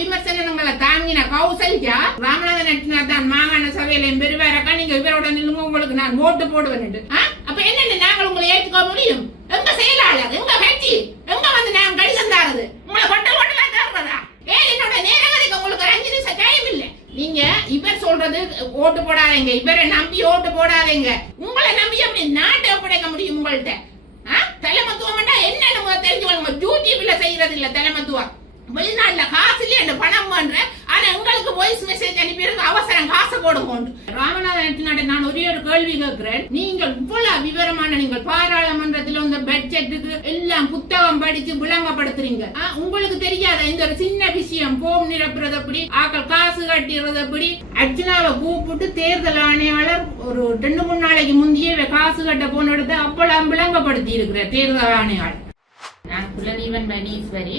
விமர்சனங்களை தாங்கின கௌசல்யா ராமநாதன் நட்டினார் தான். மாகாண சபையில பெருவாரக்கா நீங்க இவரோட நில்லுங்க உங்களுக்கு நான் ஓட்டு போடுவேன் அப்ப என்னென்ன நாங்கள் உங்களை ஏற்றுக்க முடியும்? எங்க செயலாளர் எங்க கட்சி? எங்க வந்து நான் கடிதம் தாரது உங்களை கொட்ட கொட்டலா தர்றதா? ஏன் என்னோட நேரங்களுக்கு உங்களுக்கு அஞ்சு நிமிஷம் டைம் இல்ல? நீங்க இவர் சொல்றது ஓட்டு போடாதீங்க. இவரை நம்பி ஓட்டு போடாதீங்க. உங்களை நம்பி அப்படி நாட்டை ஒப்படைக்க முடியும் உங்கள்கிட்ட ஆ? என்ன என்னன்னு முதல்ல தெரிஞ்சுக்கோங்க. யூடியூப்ல செய்யறது இல்ல தலைமத்துவம். வெளிநாட்டுல காசு இல்லையா அந்த பணம் பண்ற ஆனா உங்களுக்கு வாய்ஸ் மெசேஜ் அனுப்பியிருக்கு அவசரம் காசு போடுவோம் ராமநாதன் நான் ஒரே ஒரு கேள்வி கேட்கிறேன். நீங்கள் இவ்வளவு விவரமான நீங்கள் பாராளுமன்றத்தில் இந்த பட்ஜெட்டுக்கு எல்லாம் புத்தகம் படிச்சு விளங்கப்படுத்துறீங்க. ஆ, உங்களுக்கு தெரியாத? இந்த ஒரு சின்ன விஷயம். போம் நிரப்புறது எப்படி ஆக்கள் காசு கட்டிடுறது எப்படி அர்ஜுனாவை கூப்பிட்டு தேர்தல் ஆணையாளர் ஒரு ரெண்டு மூணு நாளைக்கு முந்தையே காசு கட்ட போன இடத்தை அப்பளம் விளங்கப்படுத்தி இருக்கிற தேர்தல் ஆணையாளர். நான் குலதீவன் மணீஸ்வரி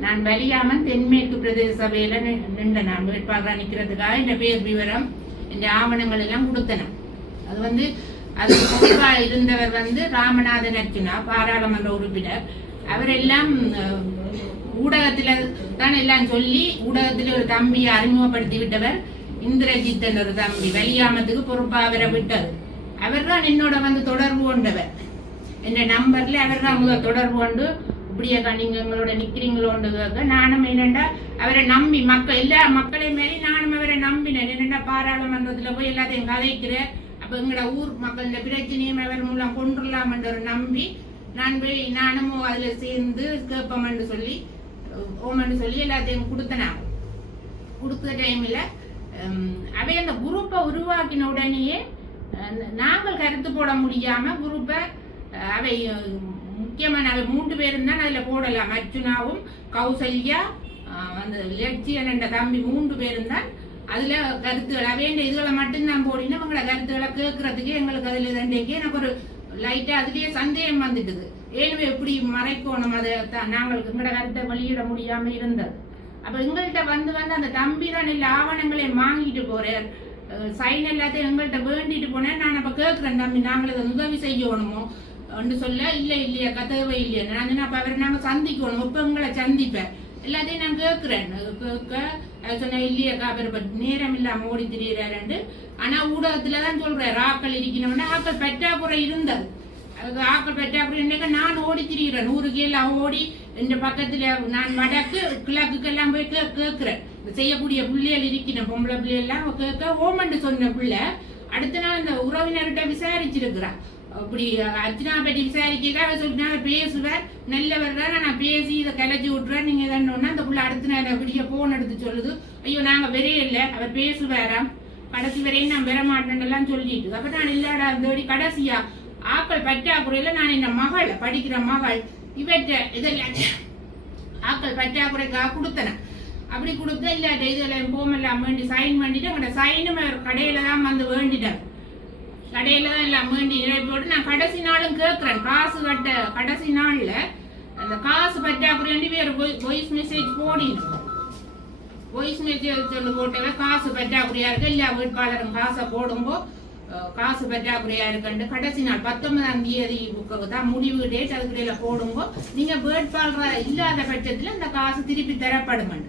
நான் வலியாமன் தென்மேற்கு பிரதேச சபையில நி- நின்ற நான் வேட்பாளராக நிக்கிறதுக்காக இந்த பேர் விவரம் இந்த ஆவணங்கள் எல்லாம் கொடுத்தன. அது வந்து அது பொறுப்பா இருந்தவர் வந்து ராமநாதன் அர்ச்சுனா பாராளுமன்ற உறுப்பினர். அவரெல்லாம் அஹ், ஊடகத்துல தான் எல்லாம் சொல்லி ஊடகத்துல ஒரு தம்பியை அறிமுகப்படுத்தி விட்டவர் இந்திரஜித்தன் ஒரு தம்பி. வலியாமத்துக்கு பொறுப்பா அவரை விட்டது. அவர் தான் என்னோட வந்து தொடர்பு கொண்டவர். என்ற நம்பர்ல அவர் தான் முதல் தொடர்பு கொண்டு அப்படியே நீங்க எங்களோட நிக்கிறீங்களோன்னு நானும் என்னென்னா அவரை நம்பி மக்கள் எல்லா மக்களையும் மாரி நானும் அவரை நம்பினேன். என்னென்னா பாராளுமன்றத்துல போய் எல்லாத்தையும் கதைக்கிறேன் அப்ப எங்களோட ஊர் மக்கள் இந்த பிரச்சனையும் அவர் மூலம் கொண்டுடலாம்ன்ற ஒரு நம்பி நான் போய் நானும் அதுல சேர்ந்து கேட்போம்னு சொல்லி ஓமன்னு சொல்லி எல்லாத்தையும் கொடுத்தனாங்க கொடுத்த டைம்ல அவை அந்த குரூப்பை உருவாக்கின உடனேயே நாங்கள் கருத்து போட முடியாம குரூப்பை அவை அஹ், முக்கியமான மூன்று பேரும் தான் அதுல போடலாம். அர்ஜுனாவும் கௌசல்யா வந்து அந்த லட்சியன் என்ற தம்பி மூன்று பேரும் தான். அதுல கருத்துக்கள் அவையண்ட இதுகளை மட்டும் தான் போடினா உங்களோட கருத்துக்களை கேட்கறதுக்கு எங்களுக்கு அதுல ரெண்டேக்கு எனக்கு ஒரு லைட்டா அதுலயே சந்தேகம் வந்துட்டுது. ஏனும் எப்படி மறைக்கணும் அதை தான் நாங்கள் எங்களோட கருத்தை வெளியிட முடியாம இருந்தது. அப்ப எங்கள்கிட்ட வந்து வந்து அந்த தம்பி தான் இல்ல ஆவணங்களை வாங்கிட்டு போறார். சைன் எல்லாத்தையும் எங்கள்கிட்ட வேண்டிட்டு போனேன். நான் அப்ப கேட்கிறேன் தம்பி நாங்கள் உதவி செய்யணுமோ? ஒன்று சொல்ல இல்லை இல்லையா கதவை இல்லையா. நான் சொன்னேன், அப்போ அவரை நாங்கள் சந்திக்கணும். இப்போ உங்களை சந்திப்பேன். எல்லாத்தையும் நான் கேட்குறேன். கேட்க சொன்னேன் சொன்ன இல்லையாக்கா அவர் நேரம் இல்லாமல் ஓடி திரியிறாரு ஆனால் ஊடகத்தில் தான் சொல்கிறேன் ஆக்கள் இருக்கணும்னா ஆக்கள் பெற்றாக்குறை இருந்தது. அது ஆக்கள் பெற்றாக்குறை என்னக்கா நான் ஓடி திரிகிறேன் நூறு கீழ ஓடி இந்த பக்கத்தில் நான் வடக்கு கிழக்குக்கெல்லாம் போய் கே- கேட்குறேன். செய்யக்கூடிய பிள்ளைகள் இருக்கணும் பொம்பளை பிள்ளைகள்லாம் கேட்க ஓமண்டு சொன்ன பிள்ளை அடுத்த நாள் அந்த உறவினர்கிட்ட விசாரிச்சிருக்கிறா அப்படி அர்ச்சனா பற்றி விசாரிக்க அவர் சொல்லிட்டு பேசுவார் நல்லவர் தான் நான் பேசி இதை கலைச்சி விட்டுறேன் நீங்க என்னன்னா அந்த புள்ள அடுத்த நேரம் அப்படியே போன் எடுத்து சொல்லுது. ஐயோ நாங்க வெறையே இல்லை அவர் பேசுவாராம். கடைசி வரையும் நான் பெற மாட்டேன்னு சொல்லிட்டு. அப்ப நான் இல்லாடா தேடி கடைசியா. ஆக்கள் பற்றாக்குறையில நான் இந்த மகள் படிக்கிற மகள். இவற்ற இதெல்லாம் ஆக்கள் பற்றாக்குறைக்காக கொடுத்தனேன் அப்படி கொடுத்தா இல்லாட்ட இதெல்லாம் போமெல்லாம் வேண்டி சைன் பண்ணிட்டு அங்கே சைனும் கடையில தான் வந்து வேண்டிட்டார். கடையில தான் எல்லாம் மீண்டி நிரப்பி போட்டு நான் கடைசி நாளும் கேட்குறேன் காசு கட்ட கடைசி நாள்ல அந்த காசு பற்றாக்குறை வேற வாய்ஸ் மெசேஜ் போடினோம் வாய்ஸ் மெசேஜ் சொல்லி போட்டவ காசு பற்றாக்குறையா இருக்கு. எல்லா வேட்பாளரும் காசை போடும்போ காசு பற்றாக்குறையா இருக்குன்னு கடைசி நாள் பத்தொன்பதாம் தேதி தான் முடிவு டேட் அதுக்குள்ள போடும்போ நீங்க வேட்பாளரா இல்லாத பட்சத்துல இந்த காசு திருப்பி தரப்படுமெண்டு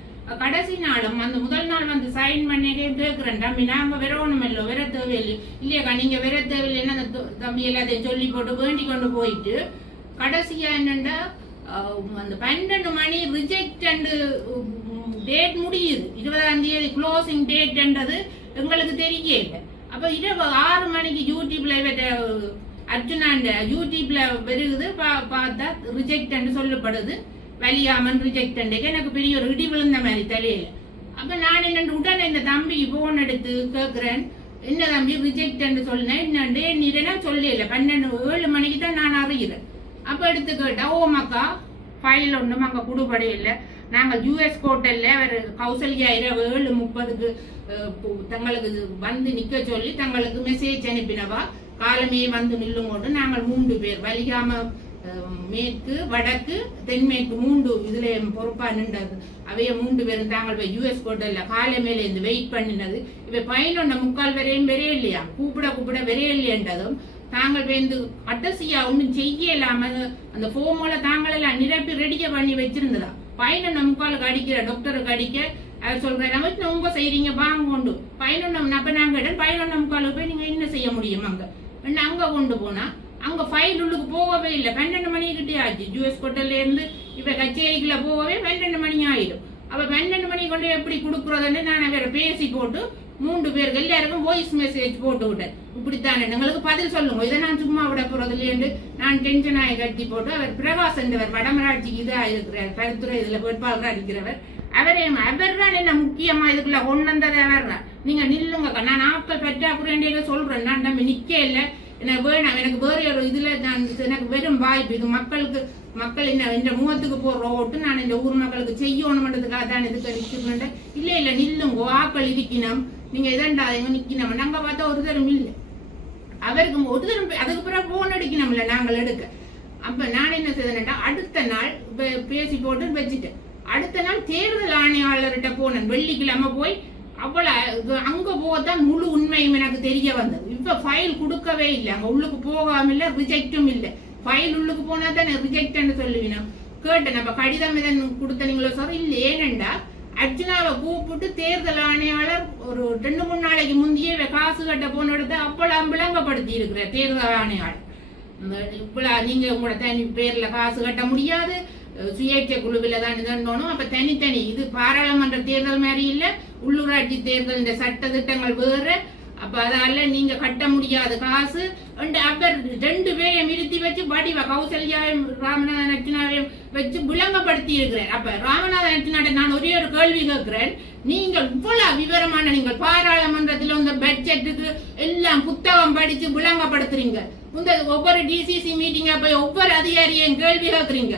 கடைசி நாளும் அந்த முதல் நாள் வந்து சைன் பண்ணிட்டே கேட்கிறேன் தம்பி நாம விரவணும் இல்லை விர தேவையில்லை. இல்லையாக்கா நீங்க விர தேவையில்லைன்னு அந்த தம்பி எல்லாத்தையும் சொல்லி போட்டு வேண்டி கொண்டு போயிட்டு கடைசியா என்னண்டா அந்த பன்னெண்டு மணி ரிஜெக்ட் அண்டு டேட் முடியுது. இருபதாம் தேதி க்ளோசிங் டேட்ன்றது எங்களுக்கு தெரியல அப்ப இரவு ஆறு மணிக்கு யூடியூப்ல அர்ஜுனாண்ட யூடியூப்ல வருகுது பா- பார்த்தா ரிஜெக்ட் சொல்லப்படுது. வலியாமன் ரிஜெக்ட் எனக்கு பெரிய ஒரு இடி விழுந்த மாதிரி தலையில அப்ப நான் என்ன உடனே இந்த தம்பிக்கு போன் எடுத்து கேக்குறேன். என்ன தம்பி ரிஜெக்ட் சொன்னேன் என்னண்டு நீரனா சொல்லல பன்னெண்டு ஏழு மணிக்கு தான் நான் அறிகிறேன். அப்ப எடுத்து கேட்டா ஓ மக்கா ஃபைல் ஒன்றும் அங்கே கொடுபடை இல்லை. நாங்கள் யூஎஸ் கோட்டல்ல அவர் கௌசல்யா இரவு ஏழு முப்பதுக்கு தங்களுக்கு வந்து நிற்க சொல்லி தங்களுக்கு மெசேஜ் அனுப்பினவா? காலமே வந்து நில்லுங்கோண்டு நாங்கள் மூன்று பேர். வலிகாம மேற்கு வடக்கு தென்மேற்கு மூன்று இதுல பொறுப்பா நின்றது அவைய மூன்று பேரும் தாங்கள் போய் யூஎஸ் கோட்டல்ல காலை மேல இருந்து வெயிட் பண்ணினது இவ பதினொன்ன முக்கால் வரையும் வெறைய இல்லையா கூப்பிட கூப்பிட வெறைய இல்லையன்றதும் தாங்கள் வந்து அட்டசியா ஒன்றும் செய்ய இல்லாம அந்த ஃபோமோல தாங்கள் எல்லாம் நிரப்பி ரெடியா பண்ணி வச்சிருந்ததா பதினொன்னு முக்காலுக்கு அடிக்கிற டாக்டருக்கு அடிக்க அவர் சொல்றாரு நம்ம உங்க செய்றீங்க வாங்க கொண்டு பதினொன்னு அப்ப நாங்க இடம் பதினொன்னு முக்காலுக்கு போய் நீங்க என்ன செய்ய முடியும் அங்க என்ன அங்க கொண்டு போனா அங்க ஃபைல் உள்ளுக்கு போகவே இல்லை. பன்னெண்டு மணி கிட்டே ஆச்சு. ஜூஎஸ் கோட்டல்ல இருந்து இப்ப கச்சேரிக்குள்ள போகவே பன்னெண்டு மணி ஆயிடும். அப்ப பன்னெண்டு மணி கொண்டு எப்படி கொடுக்குறதுன்னு நான் அவரை பேசி போட்டு மூன்று பேருக்கு எல்லாருக்கும் வாய்ஸ் மெசேஜ் போட்டு விட்டேன். இப்படித்தானே? எங்களுக்கு பதில் சொல்லுங்க. இதை நான் சும்மா விட போறது இல்லையென்று நான் டென்ஷன் ஆகி கட்டி போட்டு அவர் பிரகாஷ் என்றவர் வடமராட்சிக்கு இதா இருக்கிறார். கருத்துறை இதுல வேட்பாளராக இருக்கிறவர். அவரே அவர் தான் என்ன முக்கியமா இதுக்குள்ள கொண்டு வந்தது? அவர் தான் நீங்க நில்லுங்க நான் ஆட்கள் பற்றாக்குறேன் சொல்றேன். நான் நம்ம நிக்க இல்லை. எனக்கு வேணாம் எனக்கு வேற ஒரு இதுல நான் எனக்கு வெறும் வாய்ப்பு இது. மக்களுக்கு மக்கள் என்ன என்ற முகத்துக்கு போடுற ஓட்டு நான் இந்த ஊர் மக்களுக்கு செய்யணுன்றதுக்காக தான் இதுக்கு நிற்கிறேன் இல்ல இல்ல நில்லுங்கோ ஆக்கள் இருக்கணும். நீங்க இதண்டாதீங்க நிக்கணும். நாங்க பார்த்தா ஒரு தரம் இல்லை. அவருக்கு ஒரு தரம் அதுக்கு பிறகு போன் அடிக்கணும்ல நாங்கள் எடுக்க. அப்ப நான் என்ன செய்தேன்டா அடுத்த நாள் பே- பேசி போட்டு வச்சுட்டேன். அடுத்த நாள் தேர்தல் ஆணையாளர்கிட்ட போனேன். வெள்ளிக்கிழமை போய் அவ்வளவு இது அங்க போகத்தான் முழு உண்மையும் எனக்கு தெரிய வந்தது. இப்ப ஃபைல் கொடுக்கவே இல்லை. அங்க உள்ளுக்கு போகாம இல்ல ரிஜெக்டும் இல்ல. ஃபைல் உள்ளுக்கு போனா தானே ரிஜெக்ட்னு சொல்லுவீங்க கேட்டேன் நம்ம கடிதம் இதன் கொடுத்தனீங்களோ சார் இல்ல ஏனண்டா? அர்ஜுனாவை கூப்பிட்டு தேர்தல் ஆணையாளர் ஒரு ரெண்டு மூணு நாளைக்கு முந்தையே காசு கட்ட போன இடத்த அப்பளம் விளங்கப்படுத்தி இருக்கிற தேர்தல் ஆணையாளர். இந்த இவ்வளவு நீங்க உங்களோட தனி பேர்ல காசு கட்ட முடியாது. சுயேட்சை குழுவில் தான் இதோணும் அப்ப தனித்தனி இது பாராளுமன்ற தேர்தல் மாதிரி இல்ல உள்ளூராட்சி தேர்தல் இந்த சட்ட திட்டங்கள் வேறு. அப்ப அதால நீங்க கட்ட முடியாத காசு. அப்பர் ரெண்டு பேரையும் நிறுத்தி வச்சு வடிவ கௌசல்யாவையும் ராமநாத நச்சினாவையும் வச்சு விளங்கப்படுத்தி இருக்கிறேன் அப்ப ராமநாத நச்சினாட்ட நான் ஒரே ஒரு கேள்வி கேட்கிறேன். நீங்கள் இவ்வளவு விவரமான நீங்கள் பாராளுமன்றத்தில் இந்த பட்ஜெட்டுக்கு எல்லாம் புத்தகம் படிச்சு விளங்கப்படுத்துறீங்க. இந்த ஒவ்வொரு டிசிசி மீட்டிங்க போய் ஒவ்வொரு அதிகாரியையும் கேள்வி கேட்கறீங்க.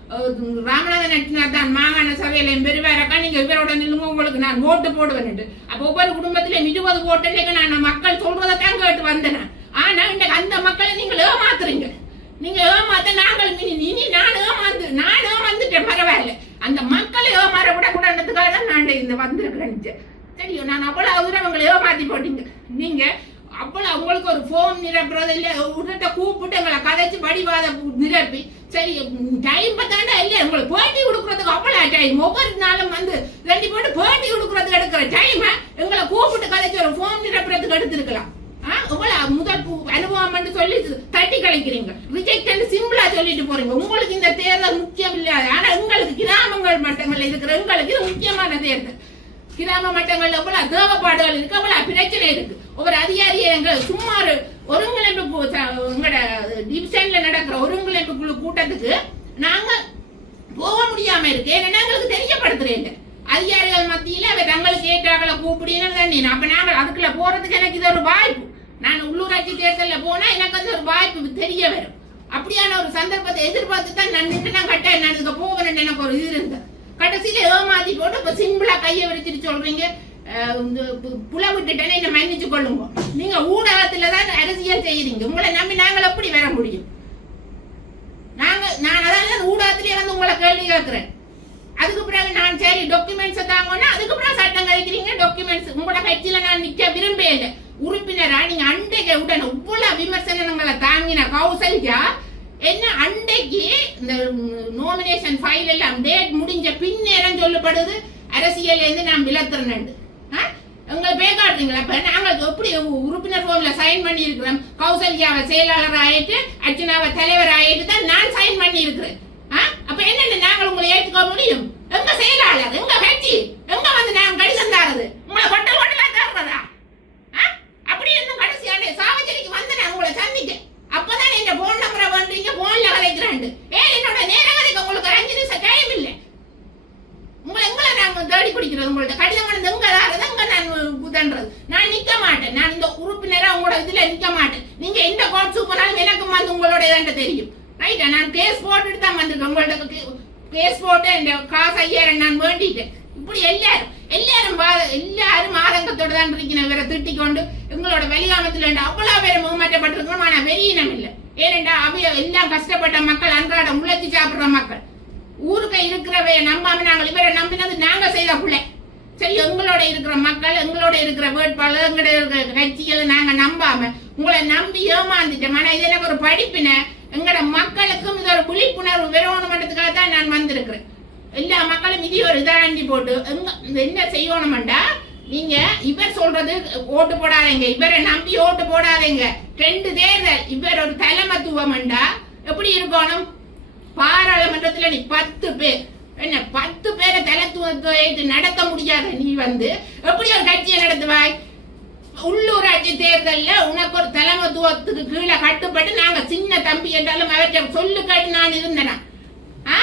ராமநாதன் நட்டினார் தான் மாகாண சபையில பெருவாரக்கா நீங்க இவரோட நில்லுங்க உங்களுக்கு நான் ஓட்டு போடுவேன் அப்போ ஒவ்வொரு குடும்பத்திலையும் இருபது ஓட்டு நான் மக்கள் சொல்றதைத்தான் கேட்டு வந்தேன் ஆனா இன்னைக்கு அந்த மக்களை நீங்கள் ஏமாத்துறீங்க நீங்க ஏமாத்த நாங்கள் இனி இனி நான் ஏமாந்து நான் ஏமாந்துட்டேன் பரவாயில்ல அந்த மக்களை ஏமாற விடக்கூடாதுக்காக தான் நான் இந்த வந்திருக்கிறேன் தெரியும் நான் அவ்வளவு தூரம் அவங்களை ஏமாத்தி போட்டீங்க நீங்க அவ்வளவு உங்களுக்கு ஒரு ஃபோன் நிரப்புறது இல்லை உடனே கூப்பிட்டு எங்களை கதைச்சு வடிவாத நிரப்பி சரி டைம் பார்த்தாண்டா இல்லையா? உங்களுக்கு பேட்டி கொடுக்கறதுக்கு அவ்வளோ டைம் ஒவ்வொரு நாளும் வந்து ரெண்டு போட்டு பேட்டி கொடுக்கறதுக்கு எடுக்கிற டைம் எங்களை கூப்பிட்டு கதைச்சு ஒரு ஃபோன் நிரப்புறதுக்கு எடுத்துருக்கலாம். ஆ, இவ்வளவு முதல் அனுபவம் சொல்லி தட்டி கழிக்கிறீங்க ரிஜெக்ட் சிம்பிளா சொல்லிட்டு போறீங்க. உங்களுக்கு இந்த தேர்தல் முக்கியம் இல்ல ஆனா உங்களுக்கு கிராமங்கள் மட்டங்கள்ல இருக்கிற உங்களுக்கு இது முக்கியமான தேர்தல். கிராம மட்டங்கள்ல எவ்வளவு தேவைப்பாடுகள் இருக்கு அவ்வளவு பிரச்சனை இருக்கு. ஒவ்வொரு அதிகாரியை எங்க சும்மா ஒருங்கிணைப்பு கு- ச- டிவிஷன்ல நடக்கிற ஒருங்கிணைப்பு குழு கூட்டத்துக்கு நாங்க போக முடியாம இருக்கு. ஏன்னா எங்களுக்கு தெரியப்படுத்துறேன் அதிகாரிகள் மத்தியில அவ தங்களுக்கு ஏற்றாக்களை கூப்பிடுங்கன்னு தானே அப்ப நாங்க அதுக்குள்ள போறதுக்கு எனக்கு இது ஒரு வாய்ப்பு. நான் உள்ளூராட்சி தேர்தலில் போனா எனக்கு வந்து ஒரு வாய்ப்பு தெரிய வரும். அப்படியான ஒரு சந்தர்ப்பத்தை எதிர்பார்த்து தான் நான் நின்று நான் கட்ட நான் இதுக்கு போகிறேன்னு எனக்கு ஒரு இது இருந்தது. கடைசியில ஏமாத்தி போட்டு இப்ப சிம்பிளா கையை விரிச்சிட்டு சொல்றீங்க. புலவிட்டுட்டேன்னு இந்த பு- என்ன மன்னிச்சு கொள்ளுங்க. நீங்க ஊடகத்துல தான் அரசியல் செய்யறீங்க உங்களை நம்பி நாங்கள் எப்படி வர முடியும்? நாங்க நான் அதான் ஊடகத்திலேயே வந்து உங்களை கேள்வி கேட்கிறேன். அதுக்கு பிறகு நான் சரி டாக்குமெண்ட்ஸ் தாங்கன்னா அதுக்கு பிறகு சட்டம் கழிக்கிறீங்க டாக்குமெண்ட்ஸ் உங்களோட கட்சியில நான் நிக்க விரும்பவே இல்லை உறுப்பினரா நீங்க அண்டைக்கு உடனே இவ்வளவு விமர்சனங்களை தாங்கின கௌசல்யா என்ன அண்டைக்கு இந்த நோமினேஷன் ஃபைல் எல்லாம் டேட் முடிஞ்ச பின்னேரம் சொல்லப்படுது அரசியல் இருந்து நான் விளத்துறேன் உங்களை பே இப்போ இப்ப நாங்கள் எப்படி உறுப்பினர் ஃபார்ம்ல சைன் பண்ணி இருக்கிறோம் கௌசல்யாவை செயலாளர் ஆயிட்டு அர்ச்சனாவை தலைவர் ஆயிட்டு தான் நான் சைன் பண்ணி இருக்கிறேன் அப்ப என்னென்ன நாங்கள் உங்களை ஏற்றுக்க முடியும்? எங்க செயலாளர் எங்க கட்சி எங்க வந்து நாங்க கடிதம் தாரது உங்களை கொட்டல் கொட்டலா தாக்குறதா ஆ? அப்படி இன்னும் கடைசியாண்டு சாவச்சேரிக்கு வந்து நான் உங்களை சந்திக்க அப்பதான் எங்க போன் நம்பரை பண்றீங்க போன்ல கலைக்கிறாண்டு. ஏன் என்னோட நேரம் கலைக்க உங்களுக்கு அஞ்சு நிமிஷம் டைம் இல்லை. உங்களை எங்களை நாங்க தேடி பிடிக்கிறது உங்கள்ட்ட? கடிதம் பண்ணது எங்க தாரது எங்க நான் மாட்டேன்றது நான் நிக்க மாட்டேன். நான் இந்த உறுப்பினரா உங்களோட இதுல நிக்க மாட்டேன். நீங்க எந்த கோட்ஸுக்கு போனாலும் எனக்கும் வந்து உங்களோட இதாண்ட தெரியும் ரைட்டா நான் கேஸ் போட்டுட்டு தான் வந்திருக்கேன். உங்கள்ட்ட கேஸ் போட்டு இந்த காசு ஐயாயிரம் நான் வேண்டிட்டேன். இப்படி எல்லாரும் எல்லாரும் எல்லாரும் ஆதங்கத்தோட தான் இருக்கணும் இவரை திட்டிக் கொண்டு எங்களோட வெளியாமத்துல அவ்வளவு பேர் முகமாற்றப்பட்டிருக்கணும் ஆனா வெளியினம் இல்லை. ஏனென்றா அவைய எல்லாம் கஷ்டப்பட்ட மக்கள் அன்றாடம் முளைச்சி சாப்பிடுற மக்கள். ஊருக்கு இருக்கிறவைய நம்பாம நாங்கள் இவரை நம்பினது நாங்க செய்த பிள்ளை சரி எங்களோட இருக்கிற மக்கள் எங்களோட இருக்கிற வேட்பாளர் எங்களோட இருக்கிற கட்சிகளை நாங்க நம்பாம உங்களை நம்பி ஏமாந்துட்டோம். ஆனா இது எனக்கு ஒரு படிப்பின. எங்களோட மக்களுக்கும் இது ஒரு விழிப்புணர்வு வரணுமன்றதுக்காக தான் நான் வந்திருக்கிறேன். எல்லா மக்களும் இது ஒரு இதாண்டி போட்டு எங்க என்ன செய்யணும்டா? நீங்க இவர் சொல்றது ஓட்டு போடாதீங்க. இவரை நம்பி ஓட்டு போடாதீங்க. ரெண்டு தேர்தல் இவர் ஒரு தலைமத்துவம்டா. எப்படி இருக்கணும்? பாராளுமன்றத்துல நீ பத்து பேர். என்ன பத்து நடத்த முடியாத. நீ வந்து எப்படி ஒரு கட்சியை நடத்துவாய்? உள்ளூராட்சி தேர்தல்ல உனக்கு ஒரு தலைமத்துவத்துக்கு கீழே கட்டுப்பட்டு நாங்க சின்ன தம்பி என்றாலும் அவற்றை சொல்லு கேட்டு நான் இருந்தேனா? ஆ?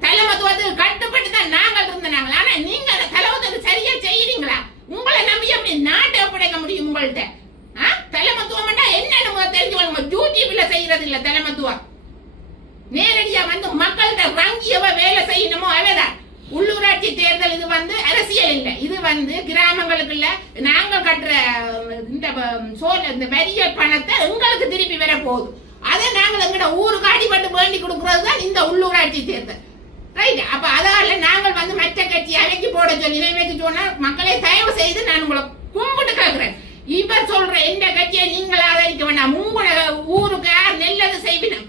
தலைமத்துவத்துக்கு கட்டுப்பட்டு தான் நாங்கள் இருந்தனாங்களா? ஆனா நீங்க அந்த தலைமத்துவத்துக்கு சரியா செய்யறீங்களா? உங்களை நம்பி எப்படி நாட்டை ஒப்படைக்க முடியும் உங்கள்கிட்ட ஆ? தலைமத்துவம் என்னன்னு முதல்ல தெரிஞ்சுக்கோங்க. யூடியூப்ல செய்யறது இல்ல தலைமத்துவம் நேரடியா வந்து மக்கள்கிட்ட வங்கியவ வேலை செய்யணுமோ அவதான். உள்ளூராட்சி தேர்தல் இது வந்து அரசியல் இல்லை. இது வந்து கிராமங்களுக்குள்ள நாங்கள் கட்டுற இந்த சோல் இந்த வரிய பணத்தை எங்களுக்கு திருப்பி வர போகுது அதை நாங்கள் எங்கட ஊருக்கு அடிபட்டு வேண்டி கொடுக்கறது தான் இந்த உள்ளூராட்சி தேர்தல். ரைட் அப்ப அதால நாங்கள் வந்து மற்ற கட்சி அவைக்கு போட சொல்லி இவைக்கு சொன்னா மக்களை தயவு செய்து நான் உங்களை கும்பிட்டு கேட்கிறேன் இவர் சொல்ற எந்த கட்சியை நீங்கள் ஆதரிக்க வேண்டாம். உங்களோட ஊருக்கு யார் நெல்லது செய்வினம்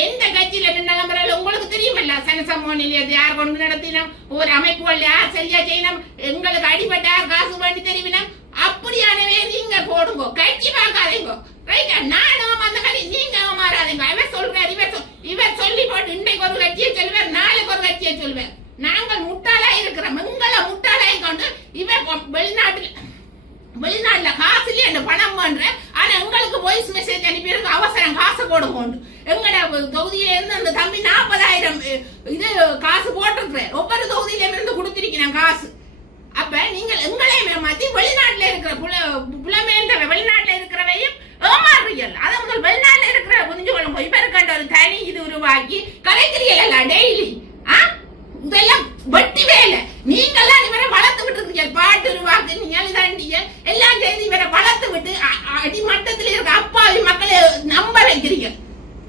எந்த கட்சியில நின்ன உங்களுக்கு தெரியுமல்ல சனசமூக நிலையத்தை யார் கொண்டு நடத்தினோம் ஒரு அமைப்புகள் யார் சரியா செய்யணும் எங்களுக்கு அடிபட்ட யார் காசு பண்ணி தெரிவினம் அப்படியானவே நீங்க போடுங்க கட்சி பார்க்காதீங்க ரைட்டா நானும் அந்த மாதிரி நீங்க மாறாதீங்க இவர் சொல்றாரு இவர் இவர் சொல்லி போட்டு இன்றைக்கு ஒரு கட்சியை சொல்லுவார் நாளைக்கு ஒரு கட்சியை சொல்லுவார் நாங்கள் முட்டாளா இருக்கிறோம் எங்களை முட்டாளாய் கொண்டு இவர் கொ- வெளிநாட்டுல காசு இல்லையே அந்த பணம் பண்ற ஆனா உங்களுக்கு வாய்ஸ் மெசேஜ் அனுப்பியிருக்கு அவசரம் காசு போடுவோம் எங்கட தொகுதியில இருந்து அந்த தம்பி நாற்பதாயிரம் இது காசு போட்டிருக்கிறேன். ஒவ்வொரு தொகுதியில இருந்து கொடுத்திருக்கிறேன் காசு. அப்ப நீங்கள் எங்களையும் மாத்தி வெளிநாட்டு இருக்கிற புல புலமேந்த வெளிநாட்டுல இருக்கிறவையும் ஏமாறுறீர்கள் அதை முதல் வெளிநாட்டுல இருக்கிற புரிஞ்சு கொள்ளுங்க இப்ப இருக்கின்ற ஒரு தனி இது உருவாக்கி கலைக்கிறீர்கள் டெய்லி ஆ இதெல்லாம் வெட்டி வேலை நீங்கெல்லாம் இவரை வளர்த்து விட்டு இருக்கீங்க பாட்டு உருவாக்குனீங்க இதாண்டிய எல்லாம் செய்து இவரை வளர்த்து விட்டு அ- அ- அடிமட்டத்தில் இருக்க அப்பாவி மக்களை நம்ப வைக்கிறீங்க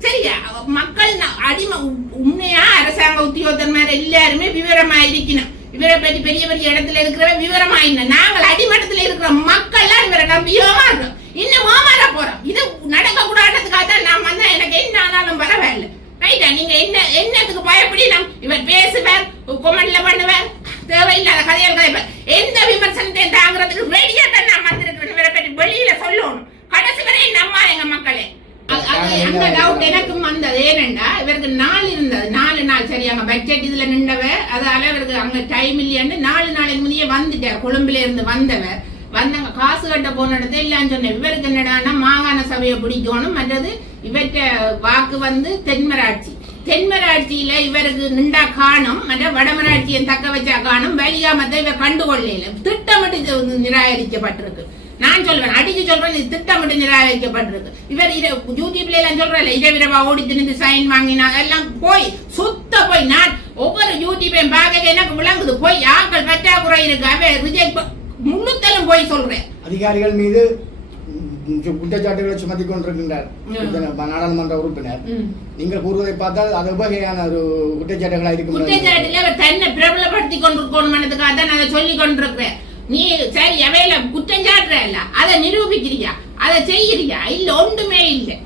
சரியா மக்கள் ந- அடிம உ- உண்மையா அரசாங்க உத்தியோகத்தன்மார் எல்லாருமே விவரமா இருக்கணும் இவரை பற்றி பெரிய பெரிய இடத்துல இருக்கிற விவரமா இல்லை நாங்கள் அடிமட்டத்தில் இருக்கிற மக்கள்லாம் இவரை நம்பி ஏமாறுறோம் இன்னும் ஏமாற போறோம் இது நடக்க கூடாதுக்காக தான் நான் வந்தா எனக்கு என்ன ஆனாலும் பரவாயில்ல ரைட்டா நீங்க என்ன என்னத்துக்கு பயப்படினம் இவர் பேசுவார் கொமெண்ட்ல பண்ணுவார் தேவையில்லாத கதைகள் கதைப்பார் எந்த விமர்சனத்தையும் தாங்கிறதுக்கு ரெடியா தான் நான் வந்திருக்கிறேன் இவரை பற்றி வெளியில சொல்லணும் கடைசி வரை நம்மா எங்க மக்களே அது- அது அந்த டவுட் எனக்கும் வந்தது ஏனென்றா இவருக்கு நாள் இருந்தது நாலு நாள் சரி அங்க பட்ஜெட் இதுல நின்றவர் அதால இவருக்கு அங்க டைம் இல்லையான்னு நாலு நாளைக்கு முன்னே வந்துட்டார் கொழும்புல இருந்து வந்தவர் வந்தாங்க காசு கட்ட போன இடத்துல இல்லைன்னு சொன்னேன் இவருக்கு என்னடான்னா மாகாண சபையை பிடிக்கணும். மற்றது இவற்ற வாக்கு வந்து தென்மராட்சி. தென்மராட்சியில இவருக்கு நின்றா காணும். மற்ற வடமராட்சியை தக்க வச்சா காணும். வழியா மத்த இவ கண்டுகொள்ளல திட்டமிட்டு இது நிராகரிக்கப்பட்டிருக்கு. நான் சொல்வேன் அடிச்சு சொல்றேன் இது திட்டமிட்டு நிராகரிக்கப்பட்டிருக்கு. இவர் இத யூடியூப்ல எல்லாம் சொல்றேன் இதை ஓடி திணிந்து சைன் வாங்கினா எல்லாம் போய் சுத்த போய் நான் ஒவ்வொரு யூடியூப்பையும் பார்க்க எனக்கு விளங்குது. போய் ஆக்கள் பற்றாக்குறை இருக்கு. அவ ரிஜெக்ட் முழுத்தலும் போய் சொல்றேன். அதிகாரிகள் மீது குற்றச்சாட்டுகளை சுமத்தி கொண்டிருக்கின்றார். நாடாளுமன்ற உறுப்பினர். நீங்கள் கூறுவதை பார்த்தால் அது உபகையான ஒரு குற்றச்சாட்டுகளா இருக்கும். குற்றச்சாட்டுல தன்னை பிரபலப்படுத்தி கொண்டிருக்கணும்ன்றதுக்காக தான் நான் அதை சொல்லி கொண்டிருக்கிறேன். நீ சரி அவையில குற்றம் சாட்டுறல்ல அதை நிரூபிக்கிறியா? அதை செய்யறியா? இல்ல ஒன்றுமே இல்லை.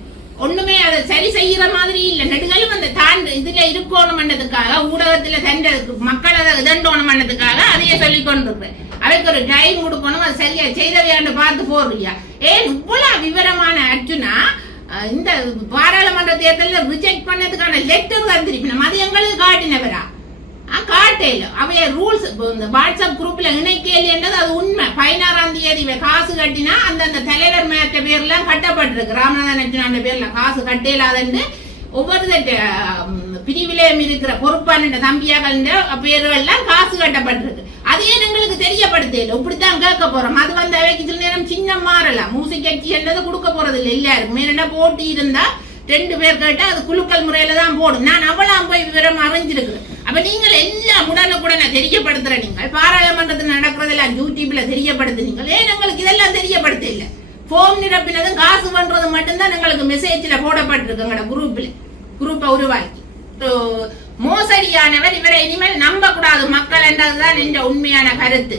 ஒண்ணுமே அதை சரி செய்யற மாதிரி இல்ல. நெடுகளும் அந்த தாண்டு இதுல இருக்கணும் பண்ணதுக்காக ஊடகத்துல தண்ட மக்களை இதண்டோணும் பண்ணதுக்காக அதையே சொல்லி கொண்டிருக்கிறேன். அவைக்கு ஒரு டைம் கொடுக்கணும் அது சரியா செய்தவையான்னு பார்த்து போடுறியா? ஏன் இவ்வளவு விவரமான அர்ஜுனா இந்த பாராளுமன்ற தேர்தலில் ரிஜெக்ட் பண்ணதுக்கான லெட்டர் தந்திருப்பினோம் அது எங்களுக்கு காட்டினவரா? ஆ, காட்டையில அவைய ரூல்ஸ் இந்த வாட்ஸ்அப் குரூப்ல இணைக்கல என்றது அது உண்மை. பதினாறாம் தேதி காசு கட்டினா அந்தந்த தலைவர் மேற்ற பேர்லாம் கட்டப்பட்டிருக்கு. ராமநாதன் அர்ஜுனாண்ட பேர்ல காசு கட்டலாதுன்னு ஒவ்வொரு பிரிவிலையும் இருக்கிற பொறுப்பான தம்பியாக்கள் பேர்கள் எல்லாம் காசு கட்டப்பட்டிருக்கு. அது ஏன் எங்களுக்கு தெரியப்படுத்தல இப்படித்தான் கேட்க போறோம். அது வந்து அவைக்கு சில நேரம் சின்ன மாறலாம். மூசி கட்சி என்றது கொடுக்க போறது இல்லை எல்லாருக்கும். என்ன போட்டி இருந்தா ரெண்டு பேர் கேட்டா அது குலுக்கல் முறையில தான் போடும். நான் அவளாம் போய் விவரம் அறிஞ்சிருக்கிறேன். அப்ப நீங்கள் எல்லாம் உடனுக்குடனே தெரியப்படுத்துற நீங்கள் பாராளுமன்றத்தில் நடக்கிறதெல்லாம் யூடியூப்ல தெரியப்படுத்துனீங்க ஏன் எங்களுக்கு இதெல்லாம் தெரியப்படுத்த இல்லை போன் நிரப்பினதும் காசு பண்றது மட்டும்தான் எங்களுக்கு மெசேஜ்ல போடப்பட்டிருக்கு எங்களோட குரூப்ல குரூப்பை உருவாக்கி. மோசடியானவர் இவரை இனிமேல் நம்ப கூடாது மக்கள் என்றதுதான் என்ற உண்மையான கருத்து.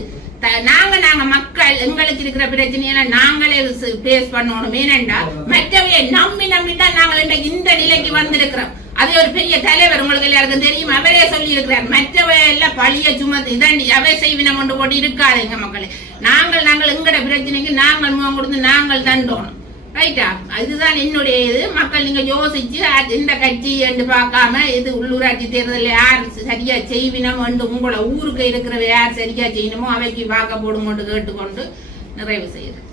நாங்க நாங்க மக்கள் எங்களுக்கு இருக்கிற பிரச்சனையில நாங்களே பேஸ் பண்ணணும். ஏனென்றா மற்றவையை நம்பி நம்பி தான் நாங்கள் இன்றைக்கு இந்த நிலைக்கு வந்திருக்கிறோம். அது ஒரு பெரிய தலைவர் உங்களுக்கு எல்லாருக்கும் தெரியும். அவரே சொல்லி இருக்கிறார் மற்றவை எல்லாம் பழிய சுமத்து இதான் அவை செய்வினம் கொண்டு போட்டு இருக்காதுங்க மக்களே. நாங்கள் நாங்கள் எங்கட பிரச்சனைக்கு நாங்கள் முகம் கொடுத்து நாங்கள் தண்டோணும். ரைட்டா இதுதான் என்னுடைய இது மக்கள் நீங்க யோசிச்சு இந்த எந்த கட்சி என்று பார்க்காம இது உள்ளூராட்சி தேர்தலில் யார் சரியா செய்வினம் என்று உங்களை ஊருக்கு இருக்கிறவ யார் சரியா செய்யணுமோ அவைக்கு பார்க்க போடுங்கொண்டு கேட்டுக்கொண்டு நிறைவு செய்யுது